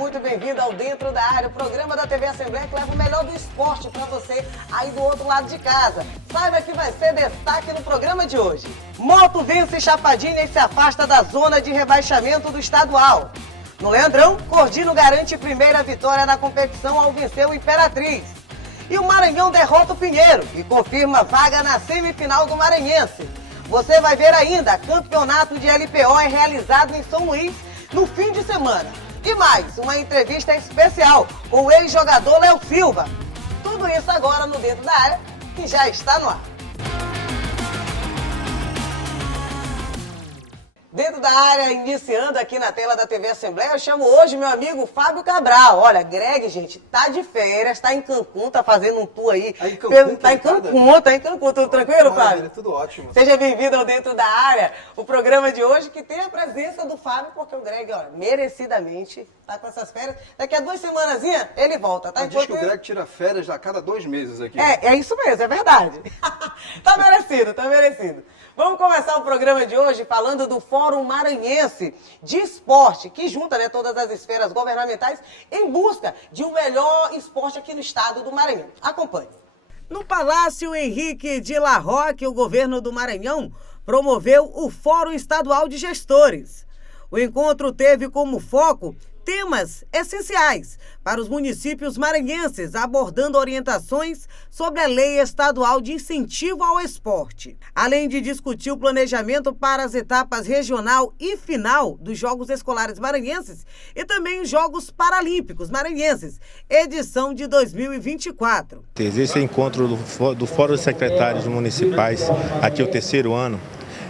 muito bem-vindo ao Dentro da Área, o programa da TV Assembleia que leva o melhor do esporte para você aí do outro lado de casa. Saiba que vai ser destaque no programa de hoje. Moto vence Chapadinha e se afasta da zona de rebaixamento do estadual. No Leandrão, Cordino garante primeira vitória na competição ao vencer o Imperatriz. E o Maranhão derrota o Pinheiro e confirma vaga na semifinal do Maranhense. Você vai ver ainda, campeonato de LPO é realizado em São Luís no fim de semana. E mais, uma entrevista especial com o ex-jogador Léo Silva. Tudo isso agora no Dentro da Área, que já está no ar. Dentro da área, iniciando aqui na tela da TV Assembleia, eu chamo hoje meu amigo Fábio Cabral. Olha, Greg, gente, tá de férias, tá em Cancún, tá fazendo um tour aí. Tá em Cancún? Tá em Cancún. Tudo tranquilo, Fábio? Tudo ótimo. Seja bem-vindo ao Dentro da Área, o programa de hoje que tem a presença do Fábio, porque o Greg, olha, merecidamente tá com essas férias. Daqui a 2 semanazinhas, ele volta, tá? Diz que o Greg tira férias a cada 2 meses aqui. É isso mesmo, é verdade. Tá merecido. Vamos começar o programa de hoje falando do Fórum Maranhense de Esporte, que junta todas as esferas governamentais em busca de um melhor esporte aqui no estado do Maranhão. Acompanhe. No Palácio Henrique de La Roque, o governo do Maranhão promoveu o Fórum Estadual de Gestores. O encontro teve como foco temas essenciais para os municípios maranhenses, abordando orientações sobre a Lei Estadual de Incentivo ao Esporte. Além de discutir o planejamento para as etapas regional e final dos Jogos Escolares Maranhenses e também os Jogos Paralímpicos Maranhenses, edição de 2024. Esse encontro do Fórum dos Secretários Municipais, aqui é o 3º ano,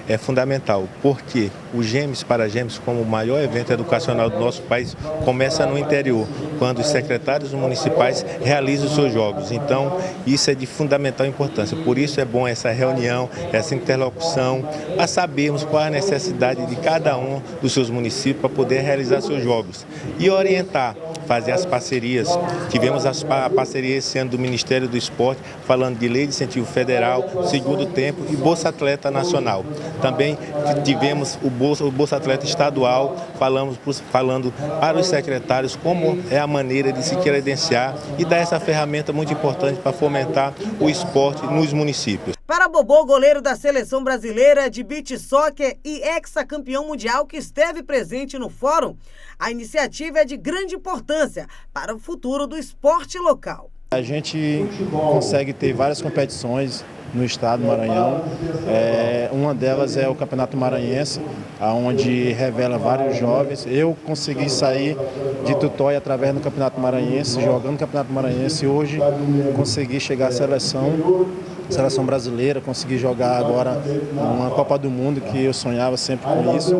é fundamental, porque o Gêmeos para Gêmeos, como o maior evento educacional do nosso país, começa no interior, quando os secretários municipais realizam os seus jogos. Então, isso é de fundamental importância. Por isso é bom essa reunião, essa interlocução, para sabermos qual a necessidade de cada um dos seus municípios para poder realizar seus jogos e orientar, fazer as parcerias. Tivemos a parceria esse ano do Ministério do Esporte, falando de Lei de Incentivo Federal, Segundo Tempo e Bolsa Atleta Nacional. Também tivemos o Bolsa Atleta Estadual, falando para os secretários como é a maneira de se credenciar e dar essa ferramenta muito importante para fomentar o esporte nos municípios. Para Bobô, goleiro da Seleção Brasileira de Beach Soccer e ex-campeão mundial que esteve presente no fórum, a iniciativa é de grande importância para o futuro do esporte local. A gente consegue ter várias competições no estado do Maranhão. Uma delas é o Campeonato Maranhense, onde revela vários jovens. Eu consegui sair de Tutóia através do Campeonato Maranhense, jogando no Campeonato Maranhense. Hoje consegui chegar à seleção brasileira, consegui jogar agora uma Copa do Mundo, que eu sonhava sempre com isso,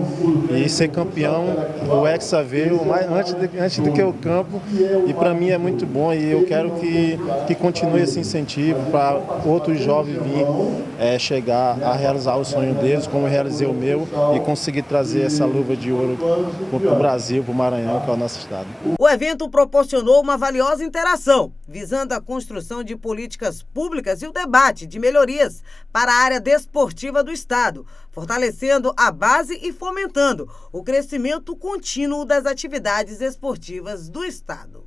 e ser campeão, o Hexa veio antes do que o campo, e para mim é muito bom, e eu quero que continue esse incentivo para outros jovens vir chegar a realizar o sonho deles, como eu realizei o meu, e conseguir trazer essa luva de ouro para o Brasil, para o Maranhão, que é o nosso estado. O evento proporcionou uma valiosa interação, visando a construção de políticas públicas e o debate de melhorias para a área desportiva do estado, fortalecendo a base e fomentando o crescimento contínuo das atividades esportivas do estado.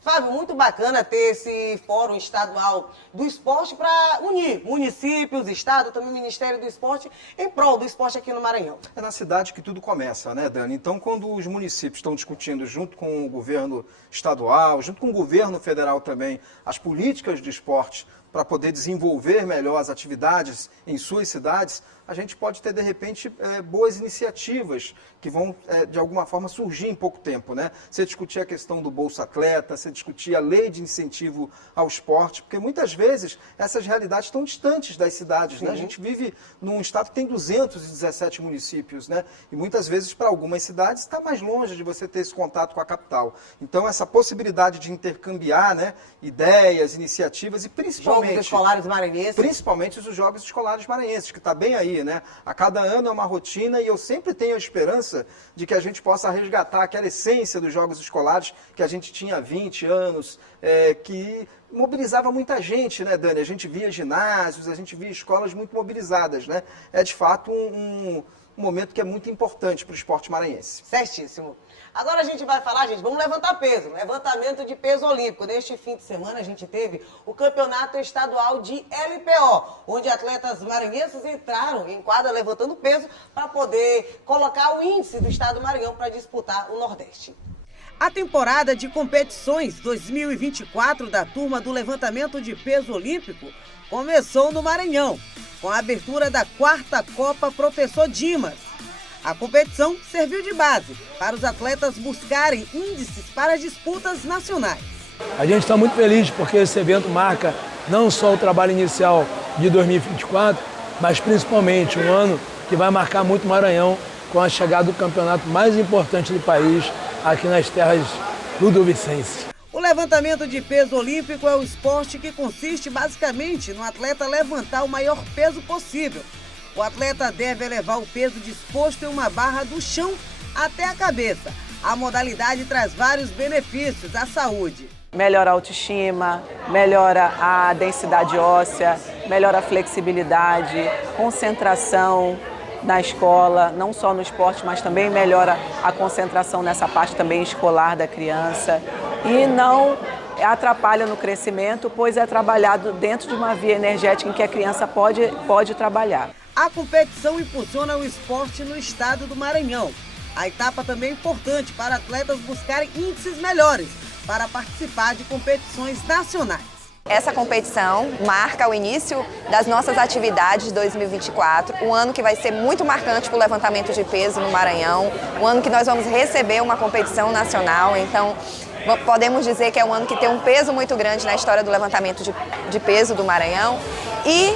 Fábio, muito bacana ter esse fórum estadual do esporte para unir municípios, estado, também o Ministério do Esporte, em prol do esporte aqui no Maranhão. É na cidade que tudo começa, né, Dani? Então, quando os municípios estão discutindo junto com o governo estadual, junto com o governo federal também, as políticas de esporte para poder desenvolver melhor as atividades em suas cidades, a gente pode ter, de repente, boas iniciativas que vão, de alguma forma, surgir em pouco tempo, né? Você discutir a questão do Bolsa Atleta, você discutir a lei de incentivo ao esporte, porque muitas vezes essas realidades estão distantes das cidades, né? A gente vive num estado que tem 217 municípios, né? E muitas vezes, para algumas cidades, está mais longe de você ter esse contato com a capital. Então, essa possibilidade de intercambiar, né, ideias, iniciativas e principalmente... Jogos escolares maranhenses. Principalmente os Jogos Escolares Maranhenses, que está bem aí, né? A cada ano é uma rotina e eu sempre tenho a esperança de que a gente possa resgatar aquela essência dos Jogos Escolares que a gente tinha há 20 anos, que mobilizava muita gente, né, Dani? A gente via ginásios, a gente via escolas muito mobilizadas, né? É de fato um momento que é muito importante para o esporte maranhense. Certíssimo. Agora a gente vai falar, gente, vamos levantar peso, levantamento de peso olímpico. Neste fim de semana a gente teve o campeonato estadual de LPO, onde atletas maranhenses entraram em quadra levantando peso para poder colocar o índice do estado do Maranhão para disputar o Nordeste. A temporada de competições 2024 da turma do levantamento de peso olímpico começou no Maranhão, com a abertura da 4ª Copa Professor Dimas. A competição serviu de base para os atletas buscarem índices para disputas nacionais. A gente está muito feliz porque esse evento marca não só o trabalho inicial de 2024, mas principalmente um ano que vai marcar muito o Maranhão com a chegada do campeonato mais importante do país aqui nas terras ludovicenses. O levantamento de peso olímpico é o esporte que consiste basicamente no atleta levantar o maior peso possível. O atleta deve elevar o peso disposto em uma barra do chão até a cabeça. A modalidade traz vários benefícios à saúde. Melhora a autoestima, melhora a densidade óssea, melhora a flexibilidade, concentração na escola, não só no esporte, mas também melhora a concentração nessa parte também escolar da criança. E não atrapalha no crescimento, pois é trabalhado dentro de uma via energética em que a criança pode trabalhar. A competição impulsiona o esporte no estado do Maranhão. A etapa também é importante para atletas buscarem índices melhores para participar de competições nacionais. Essa competição marca o início das nossas atividades de 2024, um ano que vai ser muito marcante para o levantamento de peso no Maranhão, um ano que nós vamos receber uma competição nacional, então podemos dizer que é um ano que tem um peso muito grande na história do levantamento de peso do Maranhão. E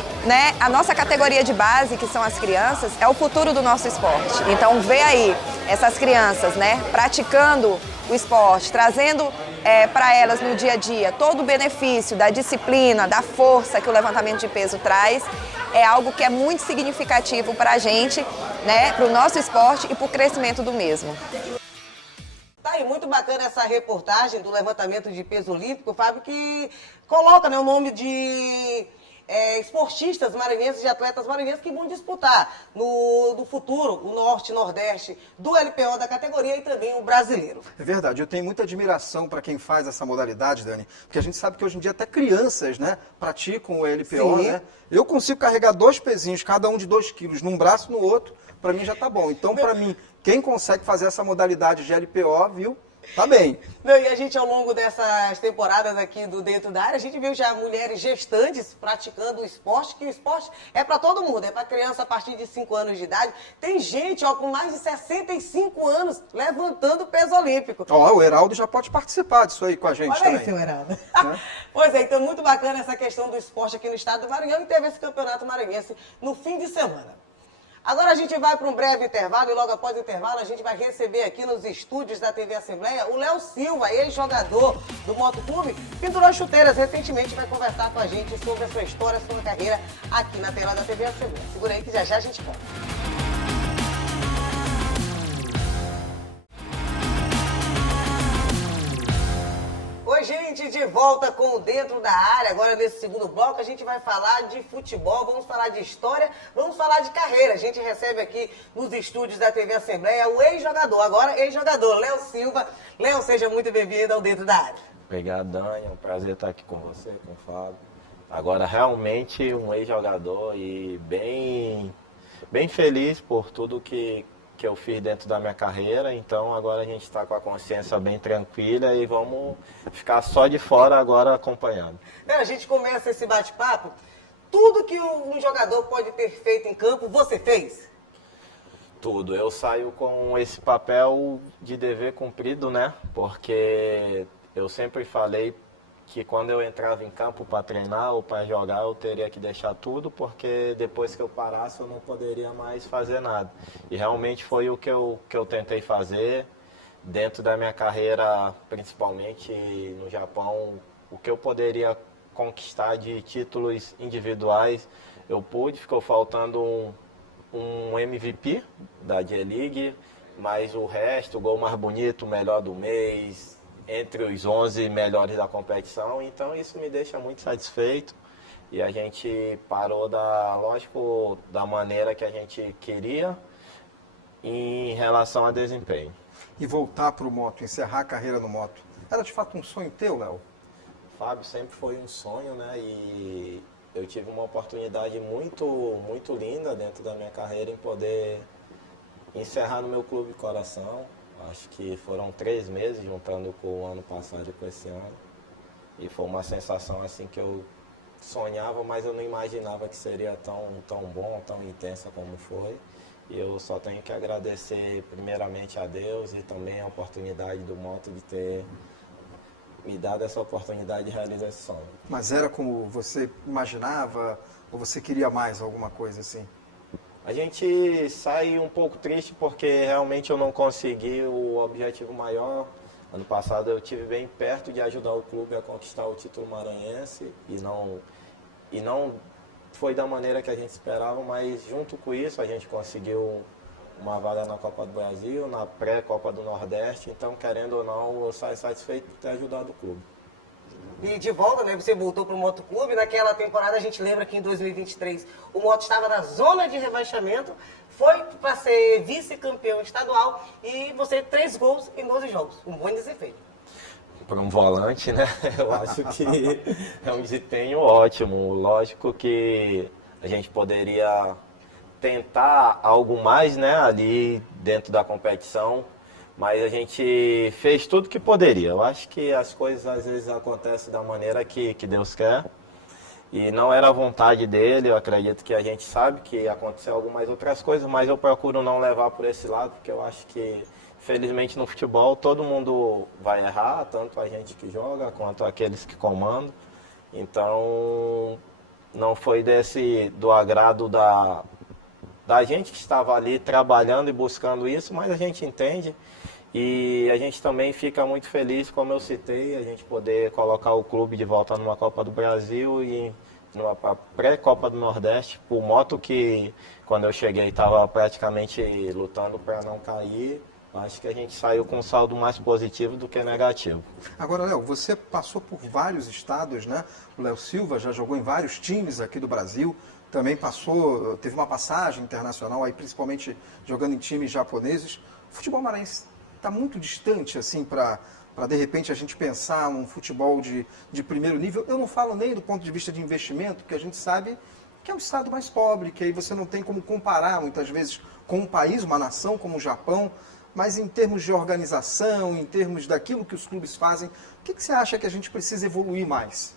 a nossa categoria de base, que são as crianças, é o futuro do nosso esporte. Então ver aí essas crianças praticando o esporte, trazendo para elas no dia a dia todo o benefício da disciplina, da força que o levantamento de peso traz, é algo que é muito significativo para a gente, para o nosso esporte e para o crescimento do mesmo. Tá aí, muito bacana essa reportagem do levantamento de peso olímpico, Fábio, que coloca o nome de esportistas maranhenses, de atletas maranhenses que vão disputar no futuro o Norte e Nordeste do LPO da categoria e também o brasileiro. É verdade, eu tenho muita admiração para quem faz essa modalidade, Dani, porque a gente sabe que hoje em dia até crianças, praticam o LPO, Sim. Eu consigo carregar 2 pezinhos, cada um de 2 quilos, num braço e no outro, para mim já tá bom. Então, para mim, quem consegue fazer essa modalidade de LPO, viu? Tá bem. Não, e a gente, ao longo dessas temporadas aqui do Dentro da Área, a gente viu já mulheres gestantes praticando o esporte, que o esporte é para todo mundo, é para criança a partir de 5 anos de idade. Tem gente, com mais de 65 anos levantando peso olímpico. O Heraldo já pode participar disso aí com a gente Olha também. aí, seu Heraldo. Pois é, então muito bacana essa questão do esporte aqui no estado do Maranhão e teve esse campeonato maranhense no fim de semana. Agora a gente vai para um breve intervalo e logo após o intervalo a gente vai receber aqui nos estúdios da TV Assembleia o Léo Silva, ex-jogador do Motoclube, pendurou chuteiras recentemente, vai conversar com a gente sobre a sua história, a sua carreira aqui na tela da TV Assembleia. Segura aí que já já a gente volta. Oi, gente, de volta com o Dentro da Área. Agora, nesse segundo bloco, a gente vai falar de futebol, vamos falar de história, vamos falar de carreira. A gente recebe aqui nos estúdios da TV Assembleia o ex-jogador, agora ex-jogador, Léo Silva. Léo, seja muito bem-vindo ao Dentro da Área. Obrigado, Dani. É um prazer estar aqui com você, com o Fábio. Agora, realmente, um ex-jogador e bem feliz por tudo que eu fiz dentro da minha carreira, então agora a gente está com a consciência bem tranquila e vamos ficar só de fora agora acompanhando. A gente começa esse bate-papo, tudo que um jogador pode ter feito em campo, você fez? Tudo. Eu saio com esse papel de dever cumprido, porque eu sempre falei que quando eu entrava em campo para treinar ou para jogar, eu teria que deixar tudo, porque depois que eu parasse eu não poderia mais fazer nada. E realmente foi o que eu tentei fazer dentro da minha carreira, principalmente no Japão, o que eu poderia conquistar de títulos individuais, eu pude. Ficou faltando um MVP da J-League, mas o resto, o gol mais bonito, o melhor do mês, entre os 11 melhores da competição, então isso me deixa muito satisfeito e a gente parou lógico, da maneira que a gente queria, em relação a desempenho. E voltar para o moto, encerrar a carreira no moto, era de fato um sonho teu, Léo? Fábio, sempre foi um sonho, né? E eu tive uma oportunidade muito, muito linda dentro da minha carreira em poder encerrar no meu clube de coração. Acho que foram 3 meses, juntando com o ano passado e com esse ano. E foi uma sensação assim que eu sonhava, mas eu não imaginava que seria tão bom, tão intensa como foi. E eu só tenho que agradecer primeiramente a Deus e também a oportunidade do moto de ter me dado essa oportunidade de realizar esse sonho. Mas era como você imaginava ou você queria mais, alguma coisa assim? A gente sai um pouco triste porque realmente eu não consegui o objetivo maior. Ano passado eu estive bem perto de ajudar o clube a conquistar o título maranhense e não foi da maneira que a gente esperava, mas junto com isso a gente conseguiu uma vaga na Copa do Brasil, na pré-Copa do Nordeste, então querendo ou não eu saio satisfeito por ter ajudado o clube. E de volta, né, você voltou para o Motoclube, naquela temporada a gente lembra que em 2023 o Moto estava na zona de rebaixamento, foi para ser vice-campeão estadual e você 3 gols em 12 jogos, um bom desempenho. Para um volante, né, eu acho que é um desempenho ótimo. Lógico que a gente poderia tentar algo mais, né, ali dentro da competição, mas a gente fez tudo que poderia. Eu acho que as coisas às vezes acontecem da maneira que Deus quer. E não era a vontade dele, eu acredito que a gente sabe que aconteceu algumas outras coisas, mas eu procuro não levar por esse lado, porque eu acho que, felizmente no futebol, todo mundo vai errar, tanto a gente que joga, quanto aqueles que comandam. Então, não foi do agrado da gente que estava ali trabalhando e buscando isso, mas a gente entende. E a gente também fica muito feliz, como eu citei, a gente poder colocar o clube de volta numa Copa do Brasil e numa pré-Copa do Nordeste. O moto que, quando eu cheguei, estava praticamente lutando para não cair. Acho que a gente saiu com um saldo mais positivo do que negativo. Agora, Léo, você passou por vários estados, né? O Léo Silva já jogou em vários times aqui do Brasil. Também teve uma passagem internacional, aí principalmente jogando em times japoneses. O futebol maranhense está muito distante, assim, para de repente a gente pensar num futebol de primeiro nível. Eu não falo nem do ponto de vista de investimento, porque a gente sabe que é um estado mais pobre, que aí você não tem como comparar, muitas vezes, com um país, uma nação como o Japão, mas em termos de organização, em termos daquilo que os clubes fazem, o que você acha que a gente precisa evoluir mais?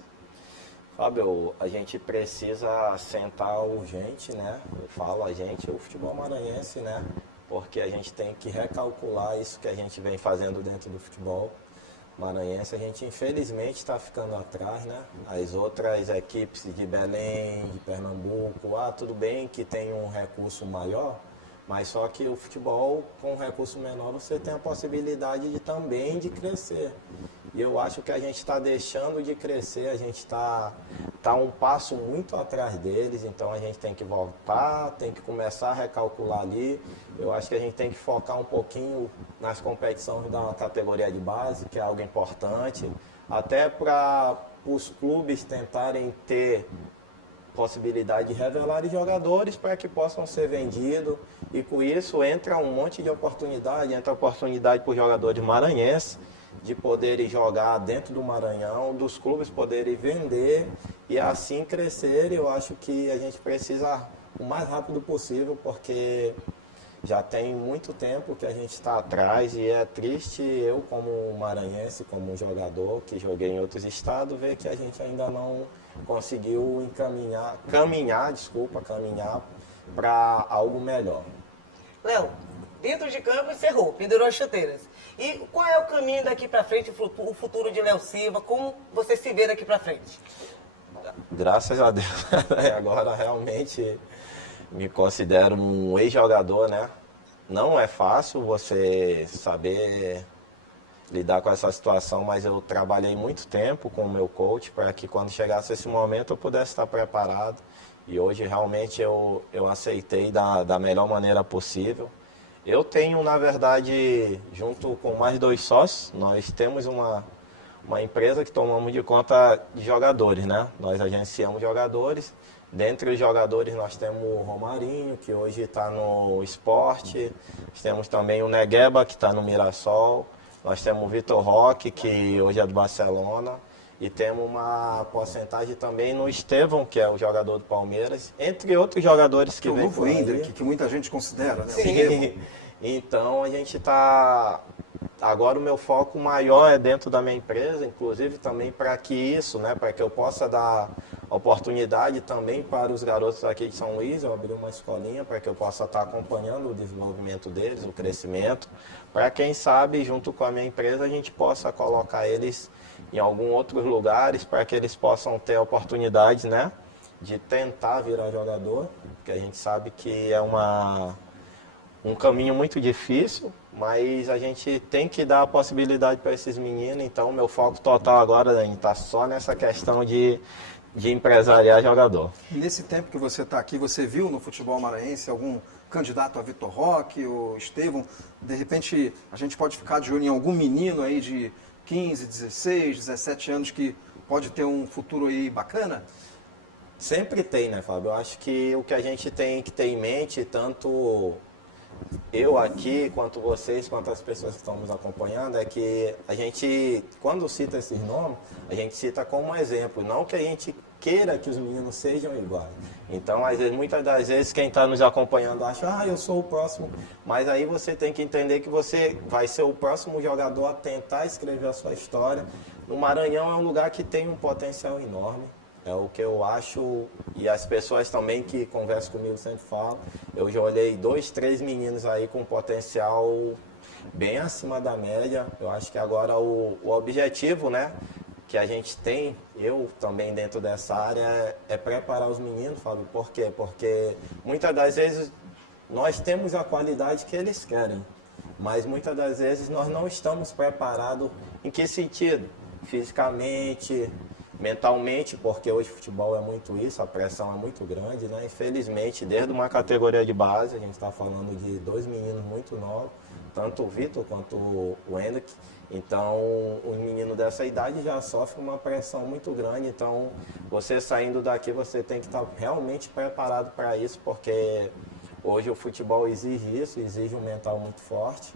Fábio, a gente precisa sentar urgente, né? Eu falo a gente, o futebol maranhense, né? Porque a gente tem que recalcular isso que a gente vem fazendo dentro do futebol maranhense. A gente infelizmente está ficando atrás, né? As outras equipes de Belém, de Pernambuco, tudo bem que tem um recurso maior, mas só que o futebol com um recurso menor você tem a possibilidade de crescer. E eu acho que a gente está deixando de crescer, a gente está um passo muito atrás deles, então a gente tem que voltar, tem que começar a recalcular ali. Eu acho que a gente tem que focar um pouquinho nas competições da categoria de base, que é algo importante, até para os clubes tentarem ter possibilidade de revelar jogadores para que possam ser vendidos, e com isso entra um monte de oportunidade, entra oportunidade para os jogadores maranhenses de poderem jogar dentro do Maranhão, dos clubes poderem vender e assim crescer. Eu acho que a gente precisa o mais rápido possível, porque já tem muito tempo que a gente está atrás e é triste eu, como maranhense, como um jogador que joguei em outros estados, ver que a gente ainda não conseguiu caminhar para algo melhor. Léo, dentro de campo encerrou, pendurou as chuteiras. E qual é o caminho daqui para frente, o futuro de Léo Silva? Como você se vê daqui para frente? Graças a Deus, agora realmente me considero um ex-jogador, né? Não é fácil você saber lidar com essa situação, mas eu trabalhei muito tempo com o meu coach para que quando chegasse esse momento eu pudesse estar preparado. E hoje realmente eu aceitei da melhor maneira possível. Eu tenho, na verdade, junto com mais 2 sócios, nós temos uma empresa que tomamos de conta de jogadores, né? Nós agenciamos jogadores Dentre os jogadores nós temos o Romarinho, que hoje está no Sport, nós temos também o Negueba, que está no Mirassol, nós temos o Vitor Roque, que hoje é do Barcelona, e temos uma porcentagem também no Estevão, que é o jogador do Palmeiras, entre outros jogadores que o vêm novo por aí. Hendrick, que muita gente considera, né? O Sim. Estevão. Então a gente está... Agora o meu foco maior é dentro da minha empresa, inclusive também para que isso, né, para que eu possa dar oportunidade também para os garotos aqui de São Luís, eu abri uma escolinha para que eu possa estar acompanhando o desenvolvimento deles, o crescimento, para quem sabe, junto com a minha empresa, a gente possa colocar eles em alguns outros lugares para que eles possam ter oportunidades, né, de tentar virar jogador, porque a gente sabe que é um caminho muito difícil, mas a gente tem que dar a possibilidade para esses meninos. Então, meu foco total agora, Dani, está só nessa questão de empresariar jogador. E nesse tempo que você está aqui, você viu no futebol maranhense algum candidato a Vitor Roque ou Estevão? De repente, a gente pode ficar de olho em algum menino aí de 15, 16, 17 anos que pode ter um futuro aí bacana? Sempre tem, né, Fábio? Eu acho que o que a gente tem que ter em mente, tanto eu aqui, quanto vocês, quanto as pessoas que estão nos acompanhando, é que a gente, quando cita esses nomes, a gente cita como exemplo, não que a gente queira que os meninos sejam iguais. Então, às vezes, muitas das vezes, quem está nos acompanhando acha, eu sou o próximo, mas aí você tem que entender que você vai ser o próximo jogador a tentar escrever a sua história. No Maranhão é um lugar que tem um potencial enorme. É o que eu acho, e as pessoas também que conversam comigo sempre falam. Eu já olhei 2, 3 meninos aí com potencial bem acima da média. Eu acho que agora o objetivo, né, que a gente tem, eu também dentro dessa área, é preparar os meninos, Fábio. Por quê? Porque muitas das vezes nós temos a qualidade que eles querem, mas muitas das vezes nós não estamos preparados. Em que sentido? Fisicamente, mentalmente, porque hoje o futebol é muito isso, a pressão é muito grande, né? Infelizmente, desde uma categoria de base, a gente está falando de 2 meninos muito novos, tanto o Vitor quanto o Hendrick. Então, os meninos dessa idade já sofrem uma pressão muito grande. Então, você saindo daqui, você tem que estar realmente preparado para isso, porque hoje o futebol exige isso, exige um mental muito forte.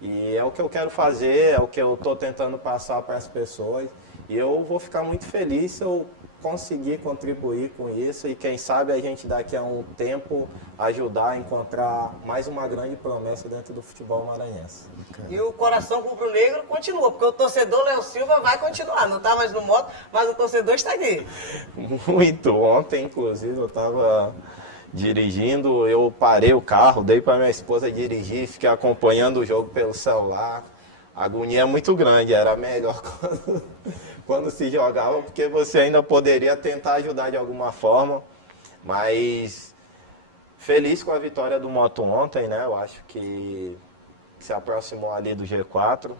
E é o que eu quero fazer, é o que eu estou tentando passar para as pessoas. E eu vou ficar muito feliz se eu conseguir contribuir com isso e quem sabe a gente daqui a um tempo ajudar a encontrar mais uma grande promessa dentro do futebol maranhense. E o coração rubro-negro continua, porque o torcedor Léo Silva vai continuar, não está mais no moto, mas o torcedor está aqui. Muito. Ontem, inclusive, eu estava dirigindo, eu parei o carro, dei para minha esposa dirigir, fiquei acompanhando o jogo pelo celular. A agonia é muito grande, era melhor quando se jogava, porque você ainda poderia tentar ajudar de alguma forma, mas feliz com a vitória do Moto ontem, né? Eu acho que se aproximou ali do G4,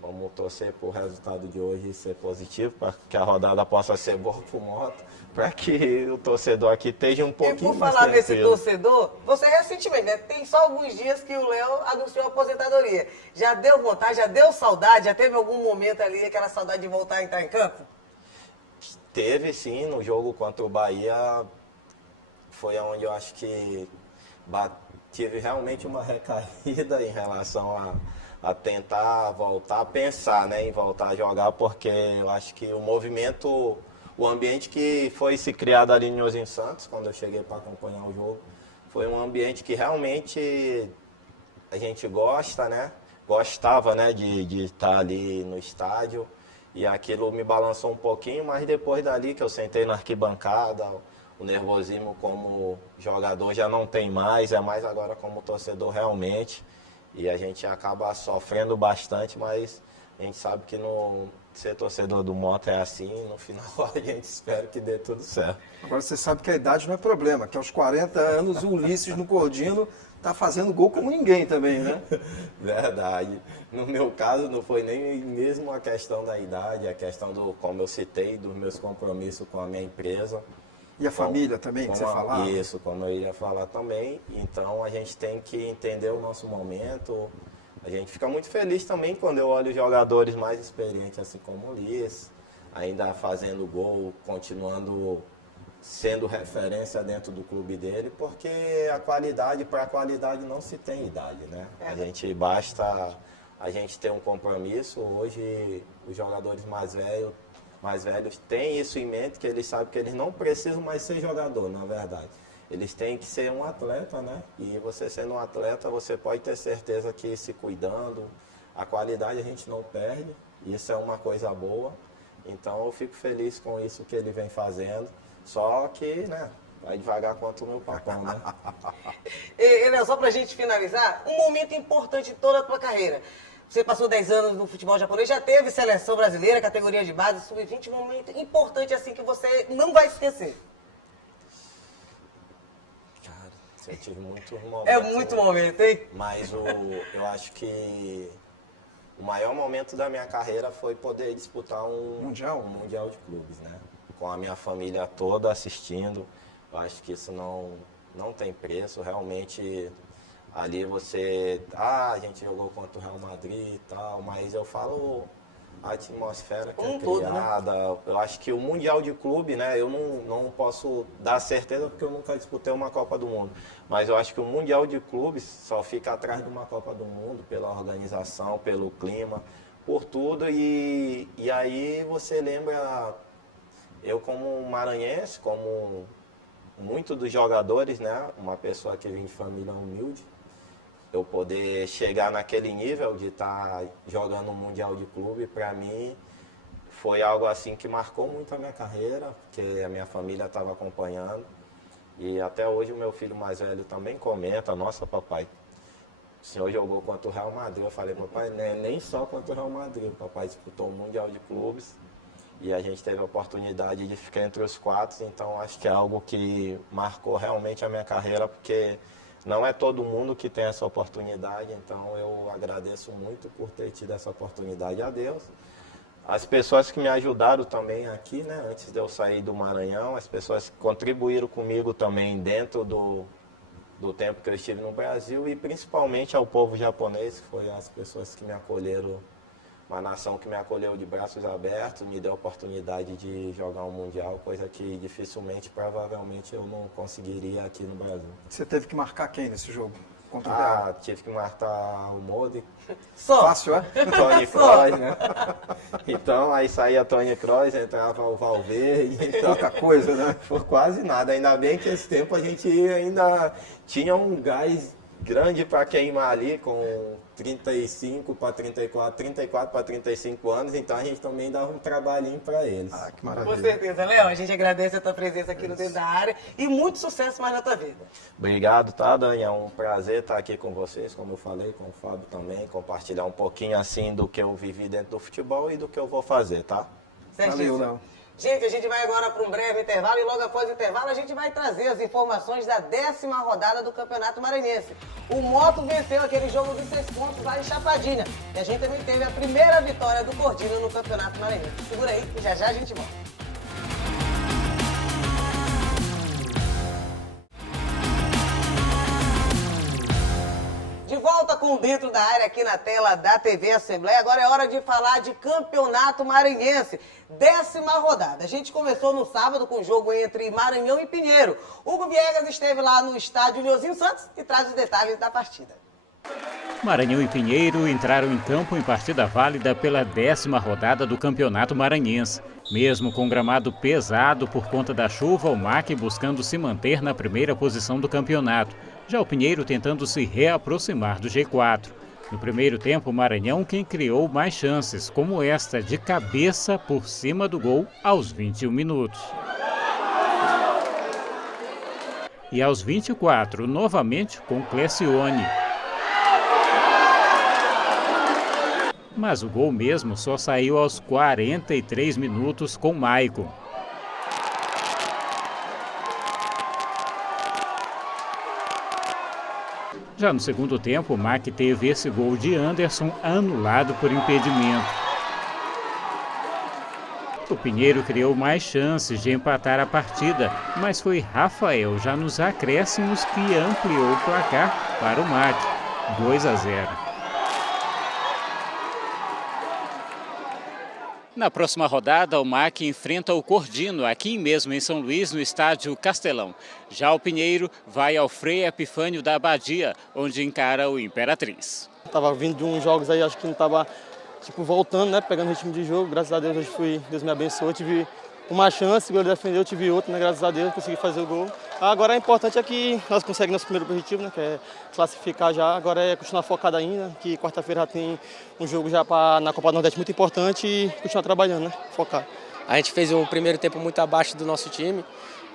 vamos torcer para o resultado de hoje ser positivo, para que a rodada possa ser boa para o Moto, para que o torcedor aqui esteja um pouquinho mais tranquilo. E por falar nesse torcedor, você recentemente, né, tem só alguns dias que o Léo anunciou a aposentadoria. Já deu vontade, já deu saudade, já teve algum momento ali, aquela saudade de voltar a entrar em campo? Teve sim, no jogo contra o Bahia, foi onde eu acho que tive realmente uma recaída em relação a tentar voltar a pensar, né, em voltar a jogar, porque eu acho que o movimento, o ambiente que foi se criado ali em Nhozinho Santos, quando eu cheguei para acompanhar o jogo, foi um ambiente que realmente a gente gosta, né, gostava, né, de estar ali no estádio, e aquilo me balançou um pouquinho, mas depois dali que eu sentei na arquibancada, o nervosismo como jogador já não tem mais, é mais agora como torcedor realmente. E a gente acaba sofrendo bastante, mas a gente sabe que ser torcedor do Moto é assim, no final a gente espera que dê tudo certo. Agora você sabe que a idade não é problema, que aos 40 anos o Ulisses no Cordino está fazendo gol como ninguém também, né? Verdade. No meu caso não foi nem mesmo a questão da idade, a questão como eu citei, dos meus compromissos com a minha empresa. E a família também, que você falava? Isso, como eu ia falar também. Então, a gente tem que entender o nosso momento. A gente fica muito feliz também quando eu olho jogadores mais experientes, assim como o Liz, ainda fazendo gol, continuando sendo referência dentro do clube dele, porque para a qualidade não se tem idade, né? Basta a gente ter um compromisso. Hoje os jogadores mais velhos têm isso em mente, que eles sabem que eles não precisam mais ser jogador, na verdade. Eles têm que ser um atleta, né? E você sendo um atleta, você pode ter certeza que se cuidando, a qualidade a gente não perde, isso é uma coisa boa. Então eu fico feliz com isso que ele vem fazendo, só que, né, vai devagar quanto o meu papão, né? E só pra gente finalizar, um momento importante em toda a tua carreira. Você passou 10 anos no futebol japonês, já teve seleção brasileira, categoria de base, sub-20, um momento importante assim que você não vai esquecer. Cara, eu tive muitos momentos. É muito momento, hein? Mas eu acho que o maior momento da minha carreira foi poder disputar um mundial de clubes, né? Com a minha família toda assistindo. Eu acho que isso não tem preço. Realmente, ali a gente jogou contra o Real Madrid e tal, mas eu falo a atmosfera que é criada. Né? Eu acho que o Mundial de Clube, né? Eu não posso dar certeza porque eu nunca disputei uma Copa do Mundo. Mas eu acho que o Mundial de Clubes só fica atrás de uma Copa do Mundo, pela organização, pelo clima, por tudo. E aí você lembra, eu como maranhense, como muitos dos jogadores, né? Uma pessoa que vem de família humilde, eu poder chegar naquele nível de estar jogando um Mundial de Clube, para mim, foi algo assim que marcou muito a minha carreira, porque a minha família estava acompanhando. E até hoje o meu filho mais velho também comenta: nossa, papai, o senhor jogou contra o Real Madrid. Eu falei: papai, nem só contra o Real Madrid, o papai disputou o Mundial de Clubes e a gente teve a oportunidade de ficar entre os 4, então acho que é algo que marcou realmente a minha carreira, porque não é todo mundo que tem essa oportunidade, então eu agradeço muito por ter tido essa oportunidade a Deus. As pessoas que me ajudaram também aqui, né, antes de eu sair do Maranhão, as pessoas que contribuíram comigo também dentro do tempo que eu estive no Brasil, e principalmente ao povo japonês, que foi as pessoas que me acolheram, uma nação que me acolheu de braços abertos, me deu a oportunidade de jogar um Mundial, coisa que dificilmente, provavelmente, eu não conseguiria aqui no Brasil. Você teve que marcar quem nesse jogo? Contra o Real? Tive que marcar o Modric. Fácil, é? Toni Kroos, né? Então, aí saía Toni Kroos, entrava o Valverde. Então, pouca coisa, né? Por quase nada. Ainda bem que esse tempo a gente ainda tinha um gás grande para queimar ali, com 35 para 34, 34 para 35 anos, então a gente também dava um trabalhinho para eles. Ah, que maravilha. Com certeza, Léo, a gente agradece a tua presença aqui no Dentro da Área e muito sucesso mais na tua vida. Obrigado, tá, Dani? É um prazer estar aqui com vocês, como eu falei, com o Fábio também, compartilhar um pouquinho assim do que eu vivi dentro do futebol e do que eu vou fazer, tá? Valeu, Léo. Gente, a gente vai agora para um breve intervalo e logo após o intervalo a gente vai trazer as informações da 10ª rodada do Campeonato Maranhense. O Moto venceu aquele jogo de 6 pontos lá em Chapadinha. E a gente também teve a primeira vitória do Cordino no Campeonato Maranhense. Segura aí que já já a gente volta. De volta com Dentro da Área aqui na tela da TV Assembleia. Agora é hora de falar de Campeonato Maranhense, 10ª rodada. A gente começou no sábado com o jogo entre Maranhão e Pinheiro. Hugo Viegas esteve lá no estádio Leozinho Santos e traz os detalhes da partida. Maranhão e Pinheiro entraram em campo em partida válida pela 10ª rodada do Campeonato Maranhense. Mesmo com gramado pesado por conta da chuva, o MAC buscando se manter na primeira posição do campeonato. Já o Pinheiro tentando se reaproximar do G4. No primeiro tempo, o Maranhão quem criou mais chances, como esta de cabeça por cima do gol aos 21 minutos. E aos 24, novamente com Clecione. Mas o gol mesmo só saiu aos 43 minutos com Maicon. Já no segundo tempo, o MAC teve esse gol de Anderson anulado por impedimento. O Pinheiro criou mais chances de empatar a partida, mas foi Rafael, já nos acréscimos, que ampliou o placar para o MAC, 2-0. Na próxima rodada, o MAC enfrenta o Cordino, aqui mesmo em São Luís, no estádio Castelão. Já o Pinheiro vai ao Frei Epifânio da Abadia, onde encara o Imperatriz. Estava vindo de uns jogos aí, acho que não estava voltando, né, pegando ritmo de jogo. Graças a Deus, hoje Deus me abençoou, tive uma chance, o goleiro defendeu, tive outra, né, graças a Deus, consegui fazer o gol. Agora o importante é que nós conseguimos nosso primeiro objetivo, né, que é classificar já. Agora é continuar focado ainda, que quarta-feira já tem um jogo já na Copa do Nordeste muito importante e continuar trabalhando, né, focar. A gente fez um primeiro tempo muito abaixo do nosso time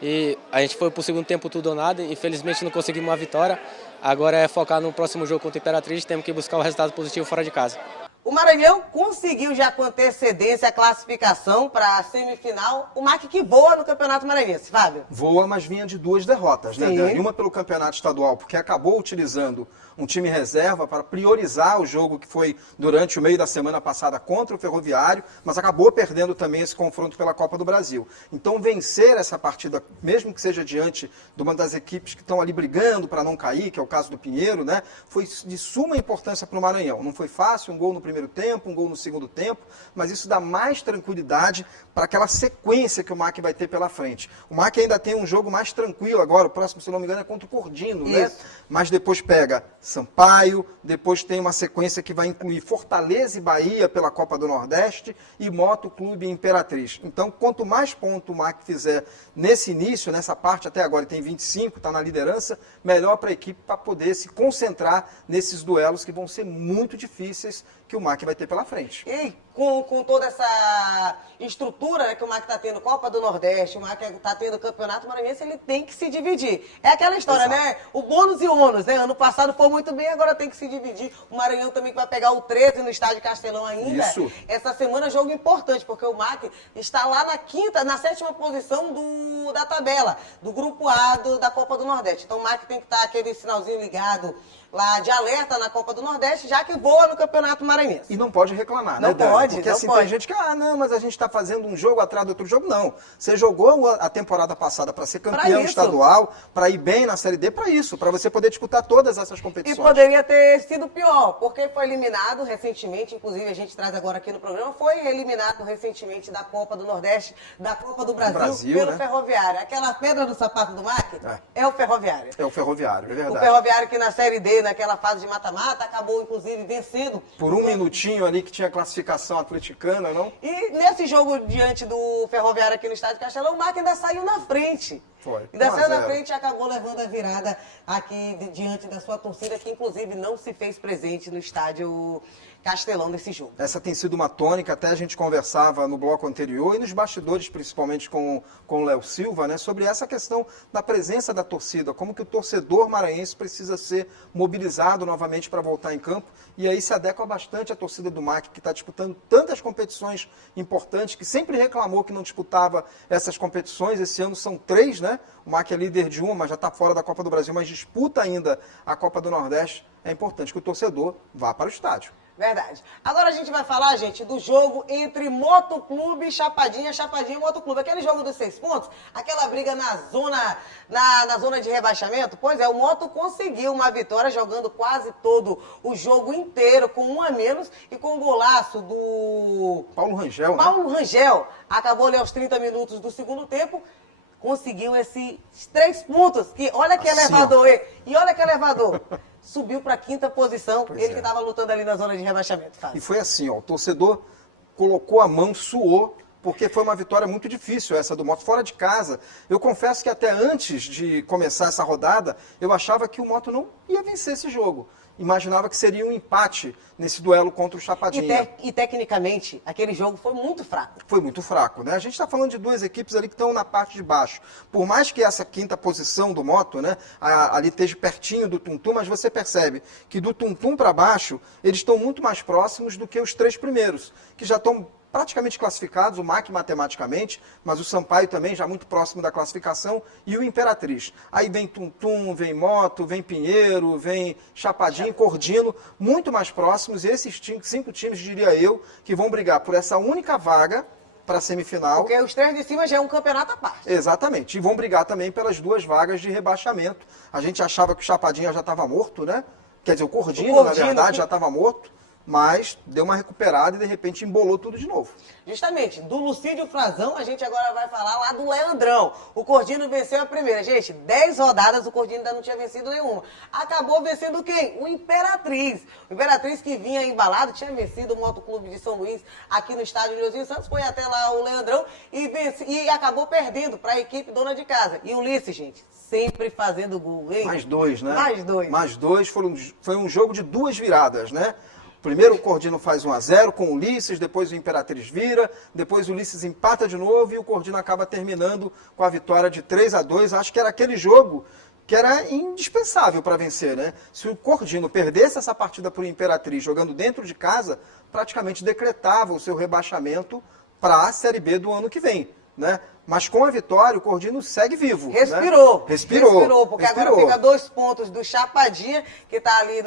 e a gente foi para o segundo tempo tudo ou nada. Infelizmente não conseguimos uma vitória. Agora é focar no próximo jogo contra o Imperatriz, temos que buscar o resultado positivo fora de casa. O Maranhão conseguiu já com antecedência a classificação para a semifinal. O MAC que voa no Campeonato Maranhense, Fábio. Voa, mas vinha de 2 derrotas, né, Sim. Dani? Uma pelo Campeonato Estadual, porque acabou utilizando um time reserva para priorizar o jogo que foi durante o meio da semana passada contra o Ferroviário, mas acabou perdendo também esse confronto pela Copa do Brasil. Então vencer essa partida, mesmo que seja diante de uma das equipes que estão ali brigando para não cair, que é o caso do Pinheiro, né, foi de suma importância para o Maranhão. Não foi fácil, um gol no primeiro tempo, um gol no segundo tempo, mas isso dá mais tranquilidade para aquela sequência que o MAC vai ter pela frente. O MAC ainda tem um jogo mais tranquilo agora, o próximo, se não me engano, é contra o Cordino, né? Mas depois pega Sampaio, depois tem uma sequência que vai incluir Fortaleza e Bahia pela Copa do Nordeste e Moto Clube e Imperatriz. Então, quanto mais ponto o MAC fizer nesse início, nessa parte até agora, ele tem 25, está na liderança, melhor para a equipe para poder se concentrar nesses duelos que vão ser muito difíceis que o MAC vai ter pela frente. E com toda essa estrutura, né, que o MAC está tendo, Copa do Nordeste, o MAC está tendo Campeonato Maranhense, ele tem que se dividir. É aquela história, Exato. né? O bônus e o ônus, né? Ano passado foi muito bem, agora tem que se dividir. O Maranhão também vai pegar o 13 no estádio Castelão ainda. Isso. Essa semana, jogo importante, porque o MAC está lá na sétima posição da tabela, do grupo A da Copa do Nordeste. Então o MAC tem que estar aquele sinalzinho ligado lá de alerta na Copa do Nordeste, já que voa no Campeonato Maranhense. E não pode reclamar, Não né, Dani? pode, Porque não assim, pode. tem gente que, não, mas a gente está fazendo um jogo atrás do outro jogo. Não. Você jogou a temporada passada para ser campeão estadual, para ir bem na Série D, para isso, para você poder disputar todas essas E competições. poderia ter sido pior, porque foi eliminado recentemente, inclusive a gente traz agora aqui no programa, foi eliminado recentemente da Copa do Nordeste, da Copa do Brasil pelo né? Ferroviário. Aquela pedra no sapato do MAC é o Ferroviário. É o Ferroviário, é verdade. O Ferroviário que na Série D, naquela fase de mata-mata, acabou inclusive vencendo. Por um minutinho ali que tinha classificação atleticana, não? E nesse jogo diante do Ferroviário aqui no estádio Castelão, o MAC ainda saiu na frente. Foi. Ainda 1 a saiu na 0. frente e acabou levando a virada aqui diante da sua torcida, que inclusive não se fez presente no estádio Castelão nesse jogo. Essa tem sido uma tônica, até a gente conversava no bloco anterior e nos bastidores, principalmente com o Léo Silva, né, sobre essa questão da presença da torcida, como que o torcedor maranhense precisa ser mobilizado novamente para voltar em campo, e aí se adequa bastante a torcida do MAC, que está disputando tantas competições importantes, que sempre reclamou que não disputava essas competições. Esse ano são 3, né? O MAC é líder de uma, mas já está fora da Copa do Brasil, mas disputa ainda a Copa do Nordeste. É importante que o torcedor vá para o estádio. Verdade. Agora a gente vai falar, gente, do jogo entre Motoclube e Chapadinha e Motoclube. Aquele jogo dos 6 pontos, aquela briga na zona de rebaixamento. Pois é, o Moto conseguiu uma vitória jogando quase todo o jogo inteiro, com 1 a menos e com o golaço do Paulo Rangel, Paulo Rangel. Acabou ali aos 30 minutos do segundo tempo. Conseguiu esses 3 pontos. Que olha que elevador, e olha que elevador. Subiu para a 5ª posição, Pois ele é. que estava lutando ali na zona de rebaixamento. E foi assim, ó, o torcedor colocou a mão, suou, porque foi uma vitória muito difícil essa do Moto, fora de casa. Eu confesso que até antes de começar essa rodada, eu achava que o Moto não ia vencer esse jogo. Imaginava que seria um empate nesse duelo contra o Chapadinha. E tecnicamente, aquele jogo foi muito fraco. Foi muito fraco, né? A gente está falando de 2 equipes ali que estão na parte de baixo. Por mais que essa 5ª posição do Moto, né, ali esteja pertinho do Tum-Tum, mas você percebe que do Tum-Tum para baixo, eles estão muito mais próximos do que os 3 primeiros, que já estão praticamente classificados, o MAC matematicamente, mas o Sampaio também já muito próximo da classificação, e o Imperatriz. Aí vem Tum-Tum, vem Moto, vem Pinheiro, vem Chapadinha, Cordino, muito mais próximos, e esses 5 times, diria eu, que vão brigar por essa única vaga para a semifinal. Porque os 3 de cima já é um campeonato à parte. Exatamente, e vão brigar também pelas 2 vagas de rebaixamento. A gente achava que o Chapadinha já estava morto, né? Quer dizer, o Cordino, na verdade, já estava morto. mas deu uma recuperada e de repente embolou tudo de novo. Justamente, do Lucídio Frazão, a gente agora vai falar lá do Leandrão. O Cordino venceu a primeira. Gente, 10 rodadas, o Cordino ainda não tinha vencido nenhuma. Acabou vencendo quem? O Imperatriz. O Imperatriz que vinha embalado, tinha vencido o Motoclube de São Luís aqui no estádio Nilzinho Santos. Foi até lá o Leandrão e acabou perdendo para a equipe dona de casa. E o Ulisses, gente, sempre fazendo gol, hein? Mais 2, né? Mais 2. Mais 2, foi um jogo de 2 viradas, né? Primeiro o Cordino faz 1-0 com o Ulisses, depois o Imperatriz vira, depois o Ulisses empata de novo e o Cordino acaba terminando com a vitória de 3-2. Acho que era aquele jogo que era indispensável para vencer, né? Se o Cordino perdesse essa partida para o Imperatriz jogando dentro de casa, praticamente decretava o seu rebaixamento para a Série B do ano que vem, né? Mas com a vitória, o Cordino segue vivo. Respirou. Né? Respirou. Porque agora fica 2 pontos do Chapadinha, que está ali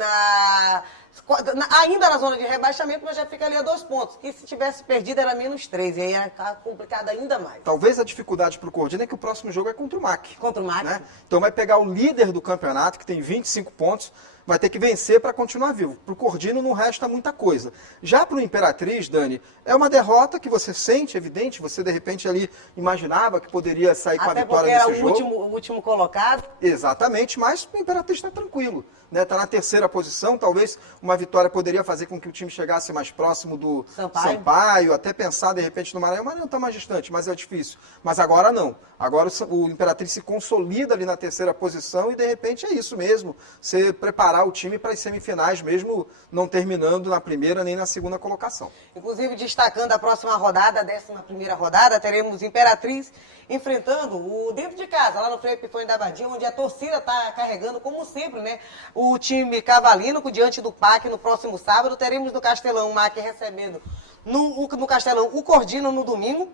ainda na zona de rebaixamento, mas já fica ali a 2 pontos. Que se tivesse perdido era -3, e aí ia ficar complicado ainda mais. Talvez a dificuldade para o Cordino é que o próximo jogo é contra o MAC. Contra o MAC. Né? Então vai pegar o líder do campeonato, que tem 25 pontos, vai ter que vencer para continuar vivo. Para o Cordino não resta muita coisa. Já para o Imperatriz, Dani, é uma derrota que você sente, evidente, você de repente ali imaginava que poderia sair com a vitória nesse jogo. Até porque era o último colocado. Exatamente, mas o Imperatriz está tranquilo. Está na terceira posição, talvez uma vitória poderia fazer com que o time chegasse mais próximo do Sampaio, até pensar de repente no Maranhão. O Maranhão está mais distante, mas é difícil. Mas agora não. Agora o Imperatriz se consolida ali na terceira posição e de repente é isso mesmo. Você preparar o time para as semifinais, mesmo não terminando na primeira nem na segunda colocação. Inclusive, destacando a próxima rodada, a 11ª rodada, teremos Imperatriz enfrentando o dentro de casa, lá no Frei Epifânio da Abadia, onde a torcida está carregando, como sempre, né? O time cavalino diante do PAC no próximo sábado. Teremos no Castelão o MAC recebendo no Castelão o Cordino no domingo.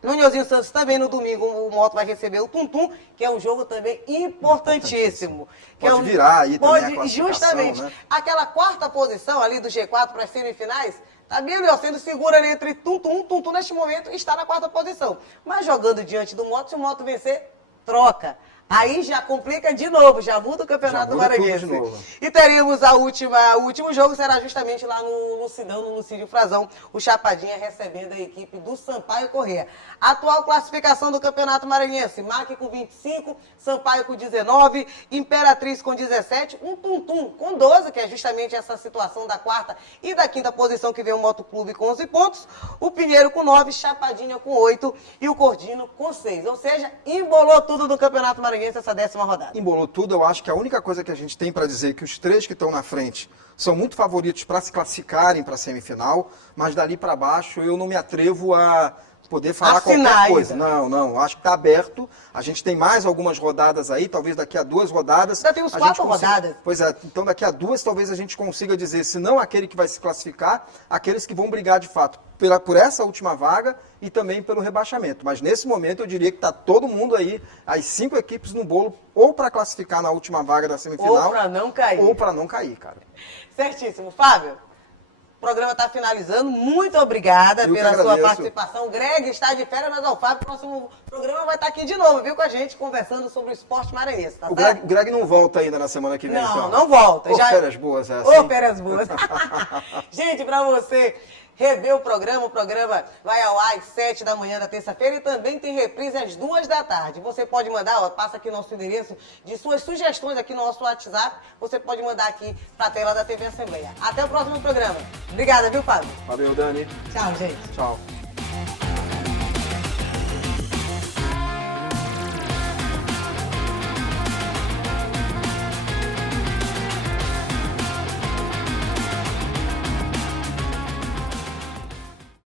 No Nilzinho Santos também no domingo o Moto vai receber o Tuntum, que é um jogo também importantíssimo. Pode virar aí também a classificação, justamente, né? Aquela 4ª posição ali do G4 para as semifinais, tá bem ali, ó, sendo segura ali entre Tuntum. Tuntum neste momento está na 4ª posição. Mas jogando diante do Moto, se o Moto vencer, troca. Aí já complica de novo, já muda o Campeonato Maranhense. E teríamos o último jogo, será justamente lá no Lucidão, no Lucídio Frazão, o Chapadinha recebendo a equipe do Sampaio Corrêa. Atual classificação do Campeonato Maranhense, MAC com 25, Sampaio com 19, Imperatriz com 17, um Tuntum com 12, que é justamente essa situação da 4ª e da 5ª posição que vem o Motoclube com 11 pontos, o Pinheiro com 9, Chapadinha com 8 e o Cordino com 6. Ou seja, embolou tudo do Campeonato Maranhense essa 10ª rodada. Embolou tudo. Eu acho que a única coisa que a gente tem para dizer é que os 3 que estão na frente são muito favoritos para se classificarem para a semifinal, mas dali para baixo eu não me atrevo a poder falar qualquer coisa. Não, acho que está aberto. A gente tem mais algumas rodadas aí, talvez daqui a 2 rodadas. Já tem uns 4 rodadas. Pois é, então daqui a 2 talvez a gente consiga dizer, se não aquele que vai se classificar, aqueles que vão brigar de fato por essa última vaga e também pelo rebaixamento. Mas nesse momento eu diria que está todo mundo aí, as 5 equipes no bolo, ou para classificar na última vaga da semifinal, ou para não cair. Ou para não cair, cara. Certíssimo. Fábio, o programa está finalizando. Muito obrigada pela sua participação. Greg está de férias, mas o Fábio, próximo programa vai estar aqui de novo, viu, com a gente, conversando sobre o esporte maranhense. Tá o Greg não volta ainda na semana que vem, então. Não volta. Férias boas, é assim. Férias boas. Gente, para você rever o programa vai ao ar às 7 da manhã da terça-feira e também tem reprise às 2 da tarde. Você pode mandar, passa aqui nosso endereço de suas sugestões aqui no nosso WhatsApp, você pode mandar aqui para a tela da TV Assembleia. Até o próximo programa. Obrigada, viu, Fábio? Valeu, Dani. Tchau, gente. Tchau.